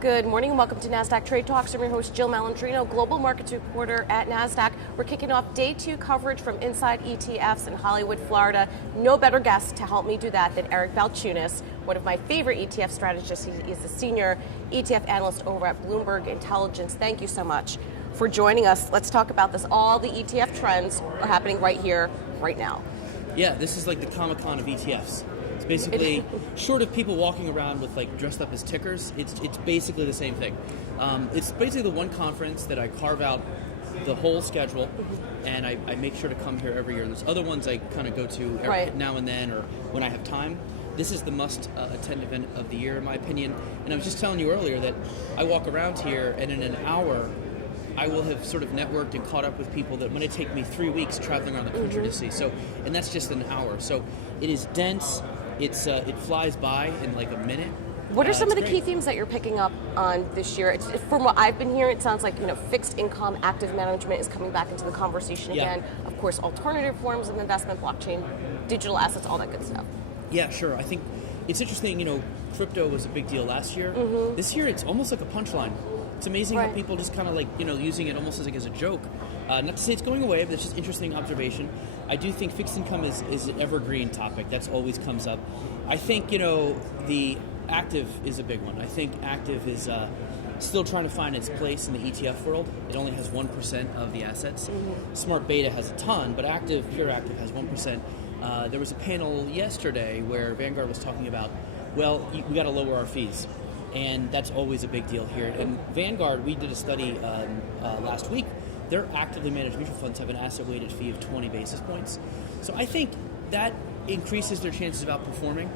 Good morning and welcome to Nasdaq Trade Talks. I'm your host Jill Malandrino, Global Markets Reporter at Nasdaq. We're kicking off day 2 coverage from Inside ETFs in Hollywood, Florida. No better guest to help me do that than Eric Balchunas, one of my favorite ETF strategists. He is a senior ETF analyst over at Bloomberg Intelligence. Thank you so much for joining us. Let's talk about this. All the ETF trends are happening right here, right now. Yeah, this is like the Comic-Con of ETFs. It's basically, short of people walking around with like dressed up as tickers, it's basically the same thing. It's basically the one conference that I carve out the whole schedule, and I make sure to come here every year. There's other ones I kind of go to every now and then or when I have time. This is the must-attend event of the year, in my opinion. And I was just telling you earlier that I walk around here, and in an hour, I will have sort of networked and caught up with people that might take me 3 weeks traveling around the country to see. So, and that's just an hour. So it is dense. It flies by in like a minute. What are some of the key themes that you're picking up on this year? From what I've been hearing, it sounds like fixed income, active management is coming back into the conversation again. Of course, alternative forms of investment, blockchain, digital assets, all that good stuff. Yeah, sure. I think it's interesting. Crypto was a big deal last year. This year, it's almost like a punchline. It's amazing how people just kind of like, using it almost as a joke. Not to say it's going away, but it's just interesting observation. I do think fixed income is an evergreen topic. That's always comes up. I think, the active is a big one. I think active is still trying to find its place in the ETF world. It only has 1% of the assets. Smart beta has a ton, but pure active has 1%. There was a panel yesterday where Vanguard was talking about, we got to lower our fees. And that's always a big deal here. And Vanguard, we did a study last week. Their actively managed mutual funds have an asset-weighted fee of 20 basis points. So I think that increases their chances of outperforming.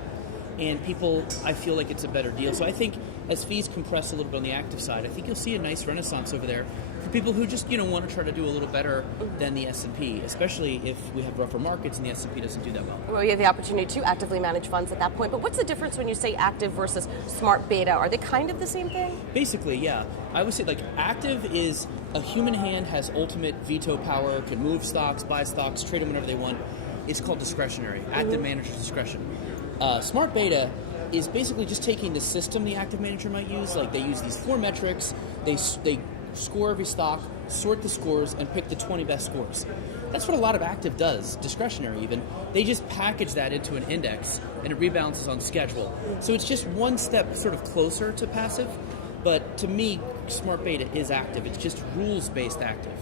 And people, I feel like it's a better deal. So I think as fees compress a little bit on the active side, I think you'll see a nice renaissance over there for people who just want to try to do a little better than the S&P, especially if we have rougher markets and the S&P doesn't do that well. Well, you have the opportunity to actively manage funds at that point. But what's the difference when you say active versus smart beta? Are they kind of the same thing? Basically, yeah. I would say active is a human hand has ultimate veto power, can move stocks, buy stocks, trade them whenever they want. It's called discretionary, active manager's discretion. Smart beta is basically just taking the system the active manager might use. Like they use these 4 metrics, they score every stock, sort the scores, and pick the 20 best scores. That's what a lot of active does, discretionary even. They just package that into an index, and it rebalances on schedule. So it's just one step sort of closer to passive, but to me, smart beta is active. It's just rules-based active.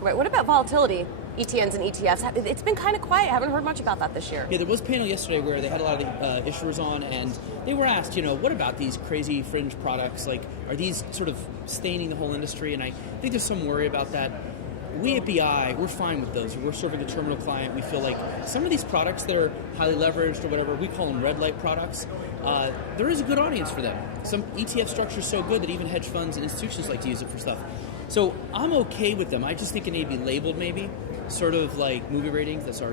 Right. What about volatility? ETNs and ETFs. It's been kind of quiet. I haven't heard much about that this year. Yeah, there was a panel yesterday where they had a lot of issuers on, and they were asked, what about these crazy fringe products? Like, are these sort of staining the whole industry? And I think there's some worry about that. We at BI, we're fine with those. We're serving a terminal client. We feel like some of these products that are highly leveraged or whatever, we call them red light products, there is a good audience for them. Some ETF structure is so good that even hedge funds and institutions like to use it for stuff. So I'm okay with them. I just think it need to be labeled maybe, sort of like movie ratings. That's our,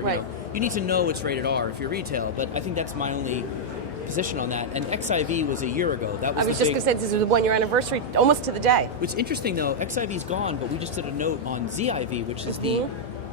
you need to know it's rated R if you're retail, but I think that's my only position on that. And XIV was a year ago. That was I was just going to say, this is the 1-year anniversary, almost to the day. What's interesting though, XIV's gone, but we just did a note on ZIV, which is the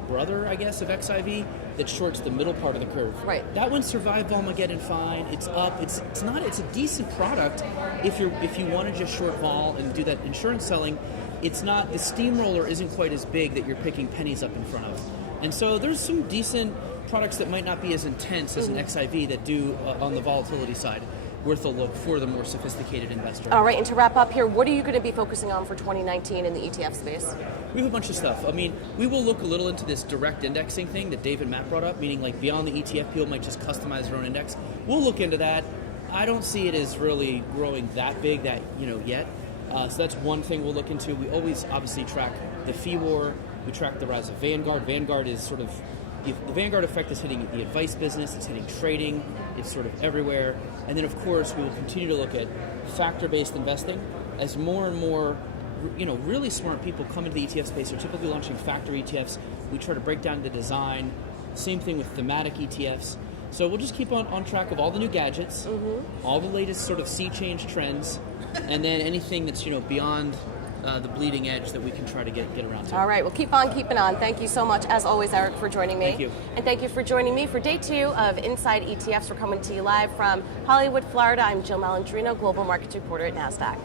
brother, I guess, of XIV that shorts the middle part of the curve. Right. That one survived Volmageddon fine. It's up. It's a decent product if you want to just short vol and do that insurance selling. It's not, the steamroller isn't quite as big that you're picking pennies up in front of. And so there's some decent products that might not be as intense as an XIV that do on the volatility side. Worth a look for the more sophisticated investor. All right, and to wrap up here, what are you going to be focusing on for 2019 in the ETF space? We have a bunch of stuff. I mean, we will look a little into this direct indexing thing that Dave and Matt brought up, meaning like beyond the ETF, people might just customize their own index. We'll look into that. I don't see it as really growing that big yet. So that's one thing we'll look into. We always obviously track the fee war. We track the rise of Vanguard. Vanguard is sort of, the Vanguard effect is hitting the advice business, it's hitting trading, it's sort of everywhere. And then of course we will continue to look at factor-based investing as more and more really smart people come into the ETF space. They're typically launching factor ETFs. We try to break down the design. Same thing with thematic ETFs. So we'll just keep on track of all the new gadgets, all the latest sort of sea change trends, and then anything that's beyond the bleeding edge that we can try to get around to. All right, well, keep on keeping on. Thank you so much, as always, Eric, for joining me. Thank you. And thank you for joining me for day 2 of Inside ETFs. We're coming to you live from Hollywood, Florida. I'm Jill Malandrino, Global Markets Reporter at Nasdaq.